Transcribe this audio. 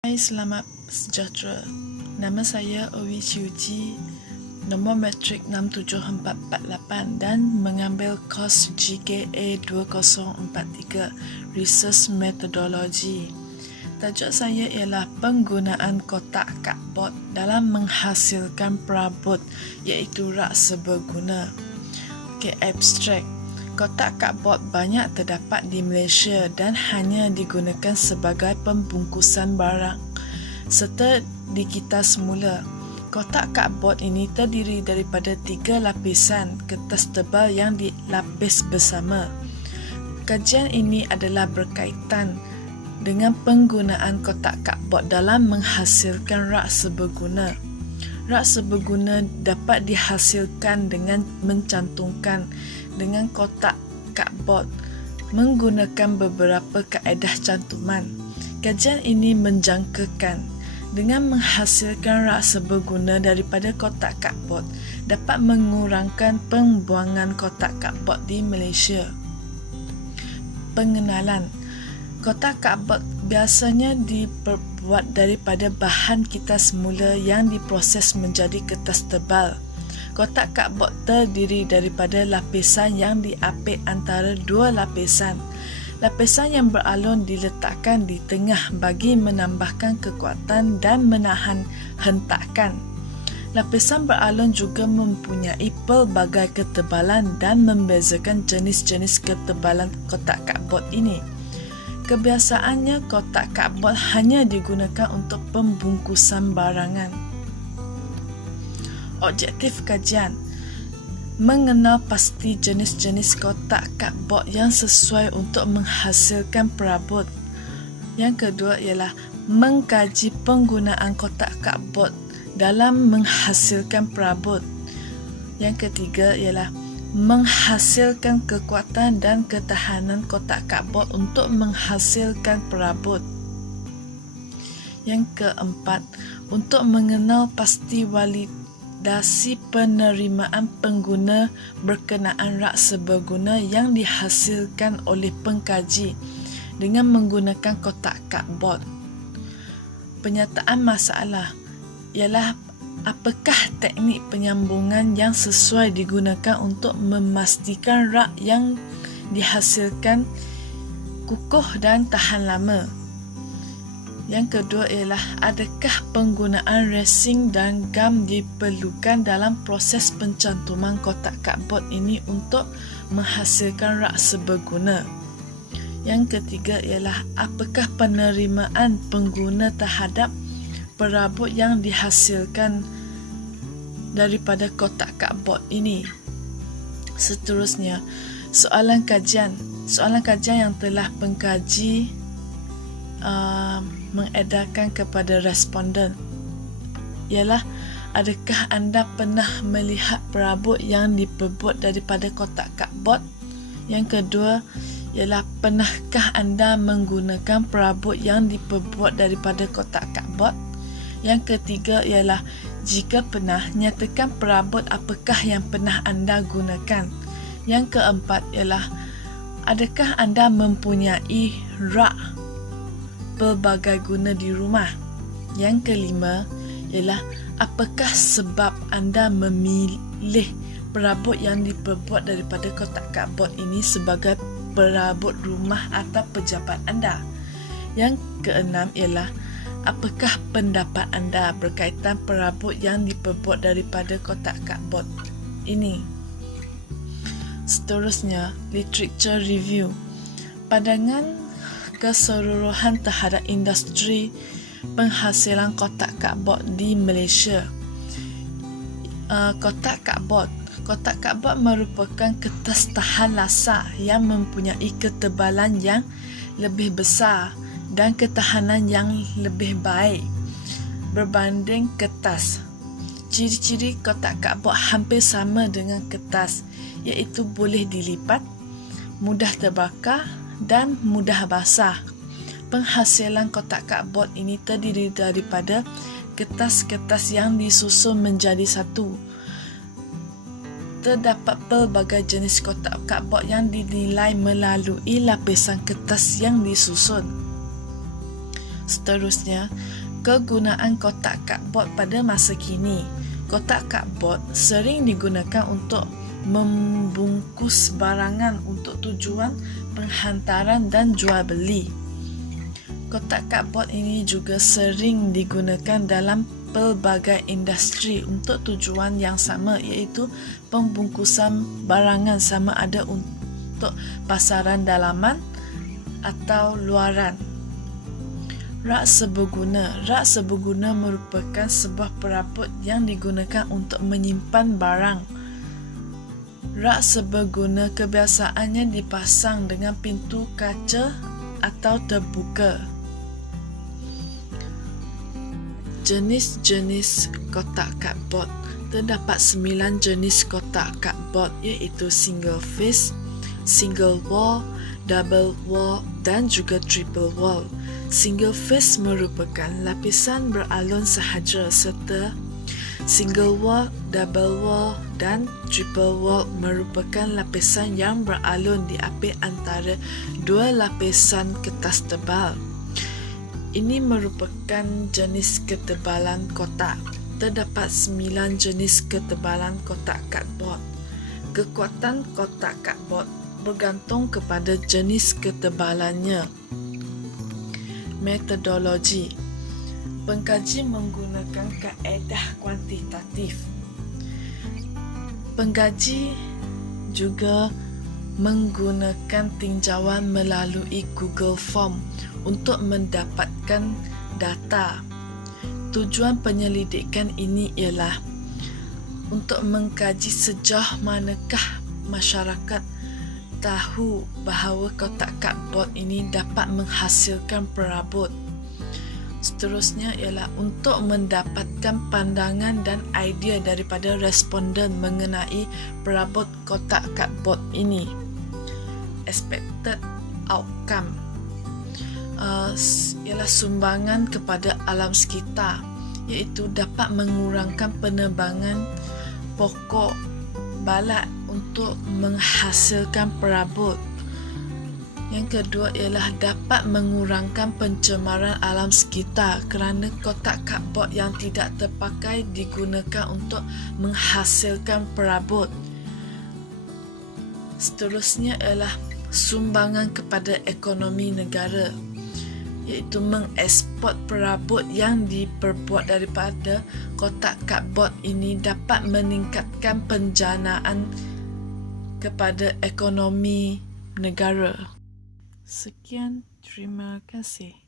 Hai, selamat sejahtera. Nama saya Owi Ciuji, nombor matrik 67448 dan mengambil kos GKA 2043 Research Methodology. Tajuk saya ialah penggunaan kotak cardboard dalam menghasilkan perabot iaitu rak seberguna. Abstrak. Kotak cardboard banyak terdapat di Malaysia dan hanya digunakan sebagai pembungkusan barang serta di kita semula. Kotak cardboard ini terdiri daripada 3 lapisan kertas tebal yang dilapis bersama. Kajian ini adalah berkaitan dengan penggunaan kotak cardboard dalam menghasilkan rak seberguna. Rak seberguna dapat dihasilkan dengan mencantumkan dengan kotak cardboard menggunakan beberapa kaedah cantuman. Kajian ini menjangkakan dengan menghasilkan rak seberguna daripada kotak cardboard dapat mengurangkan pembuangan kotak cardboard di Malaysia. Pengenalan. Kotak cardboard biasanya diperbuat daripada bahan kita semula yang diproses menjadi kertas tebal. Kotak cardboard terdiri daripada lapisan yang diapit antara dua lapisan. Lapisan yang beralun diletakkan di tengah bagi menambahkan kekuatan dan menahan hentakan. Lapisan beralun juga mempunyai pelbagai ketebalan dan membezakan jenis-jenis ketebalan kotak cardboard ini. Kebiasaannya, kotak cardboard hanya digunakan untuk pembungkusan barangan. Objektif kajian: mengenal pasti jenis-jenis kotak cardboard yang sesuai untuk menghasilkan perabot. Yang kedua ialah mengkaji penggunaan kotak cardboard dalam menghasilkan perabot. Yang ketiga ialah menghasilkan kekuatan dan ketahanan kotak cardboard untuk menghasilkan perabot. Yang keempat, untuk mengenal pasti validasi penerimaan pengguna berkenaan rak seberguna yang dihasilkan oleh pengkaji dengan menggunakan kotak cardboard. Penyataan masalah ialah apakah teknik penyambungan yang sesuai digunakan untuk memastikan rak yang dihasilkan kukuh dan tahan lama. Yang kedua ialah adakah penggunaan resin dan gam diperlukan dalam proses pencantuman kotak cardboard ini untuk menghasilkan rak seberguna. Yang ketiga ialah apakah penerimaan pengguna terhadap perabot yang dihasilkan daripada kotak cardboard ini. Seterusnya, soalan kajian yang telah pengkaji mengedarkan kepada responden ialah, adakah anda pernah melihat perabot yang diperbuat daripada kotak cardboard? Yang kedua ialah, pernahkah anda menggunakan perabot yang diperbuat daripada kotak cardboard? Yang ketiga ialah, jika pernah, nyatakan perabot apakah yang pernah anda gunakan. Yang keempat ialah, adakah anda mempunyai rak pelbagai guna di rumah? Yang kelima ialah, apakah sebab anda memilih perabot yang diperbuat daripada kotak cardboard ini sebagai perabot rumah atau pejabat anda? Yang keenam ialah, apakah pendapat anda berkaitan perabot yang diperbuat daripada kotak cardboard ini? Seterusnya, literature review. Pandangan keseluruhan terhadap industri penghasilan kotak cardboard di Malaysia. Kotak cardboard merupakan kertas tahan lasak yang mempunyai ketebalan yang lebih besar dan ketahanan yang lebih baik berbanding kertas. Ciri-ciri kotak cardboard hampir sama dengan kertas, iaitu boleh dilipat, mudah terbakar dan mudah basah. Penghasilan kotak cardboard ini terdiri daripada kertas-kertas yang disusun menjadi satu. Terdapat pelbagai jenis kotak cardboard yang dinilai melalui lapisan kertas yang disusun. Seterusnya, kegunaan kotak cardboard pada masa kini. Kotak cardboard sering digunakan untuk membungkus barangan untuk tujuan penghantaran dan jual beli. Kotak cardboard ini juga sering digunakan dalam pelbagai industri untuk tujuan yang sama, iaitu pembungkusan barangan sama ada untuk pasaran dalaman atau luaran. Rak seberguna. Rak seberguna merupakan sebuah perabot yang digunakan untuk menyimpan barang. Rak seberguna kebiasaannya dipasang dengan pintu kaca atau terbuka. Jenis-jenis kotak cardboard. Terdapat 9 jenis kotak cardboard, iaitu single face, single wall, double wall dan juga triple wall. Single face merupakan lapisan beralun sahaja, serta single wall, double wall dan triple wall merupakan lapisan yang beralun di api antara dua lapisan kertas tebal. Ini merupakan jenis ketebalan kotak. Terdapat 9 jenis ketebalan kotak cardboard. Kekuatan kotak cardboard bergantung kepada jenis ketebalannya. Metodologi. Pengkaji menggunakan kaedah kuantitatif. Pengkaji juga menggunakan tinjauan melalui Google Form untuk mendapatkan data. Tujuan penyelidikan ini ialah untuk mengkaji sejauh manakah masyarakat tahu bahawa kotak cardboard ini dapat menghasilkan perabot. Seterusnya ialah untuk mendapatkan pandangan dan idea daripada responden mengenai perabot kotak cardboard ini. Expected outcome ialah sumbangan kepada alam sekitar, iaitu dapat mengurangkan penerbangan pokok balat untuk menghasilkan perabot. Yang kedua ialah dapat mengurangkan pencemaran alam sekitar kerana kotak cardboard yang tidak terpakai digunakan untuk menghasilkan perabot. Seterusnya ialah sumbangan kepada ekonomi negara, iaitu mengeksport perabot yang diperbuat daripada kotak cardboard ini dapat meningkatkan penjanaan kepada ekonomi negara. Sekian, terima kasih.